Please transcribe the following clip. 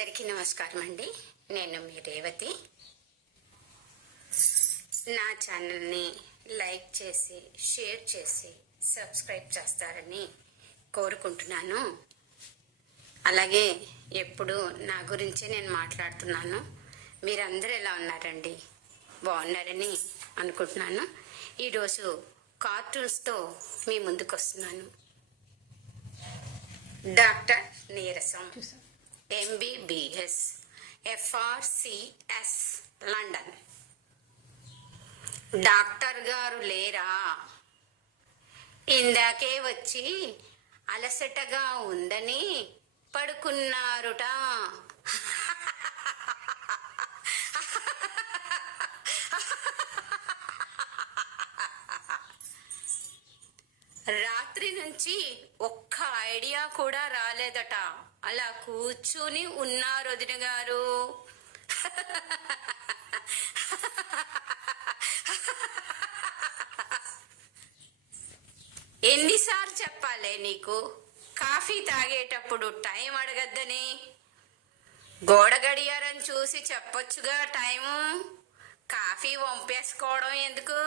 అందరికీ నమస్కారం అండి నేను మీ రేవతి. నా ఛానల్ని లైక్ చేసి షేర్ చేసి సబ్స్క్రైబ్ చేస్తారని కోరుకుంటున్నాను. అలాగే ఎప్పుడు నా గురించి నేను మాట్లాడుతున్నాను. మీరందరూ ఎలా ఉన్నారండి? బాగున్నారని అనుకుంటున్నాను. ఈరోజు కార్టూన్స్తో మీ ముందుకు వస్తున్నాను డాక్టర్ నీరసం. ఎంబీబీఎస్ ఎఫ్ఆర్సిఎస్ లండన్ డాక్టర్ గారు లేరా? ఇందాకే వచ్చి అలసటగా ఉందని పడుకున్నారుట. రాత్రి నుంచి ఒక్క ఐడియా కూడా రాలేదట. అలా కూర్చుని ఉన్నారు వదిన గారు. ఎన్నిసార్లు చెప్పాలే నీకు? కాఫీ తాగేటప్పుడు టైం అడగద్దని. గోడ గడియారం చూసి చెప్పొచ్చుగా టైము. కాఫీ వంపేసుకోవడం ఎందుకు?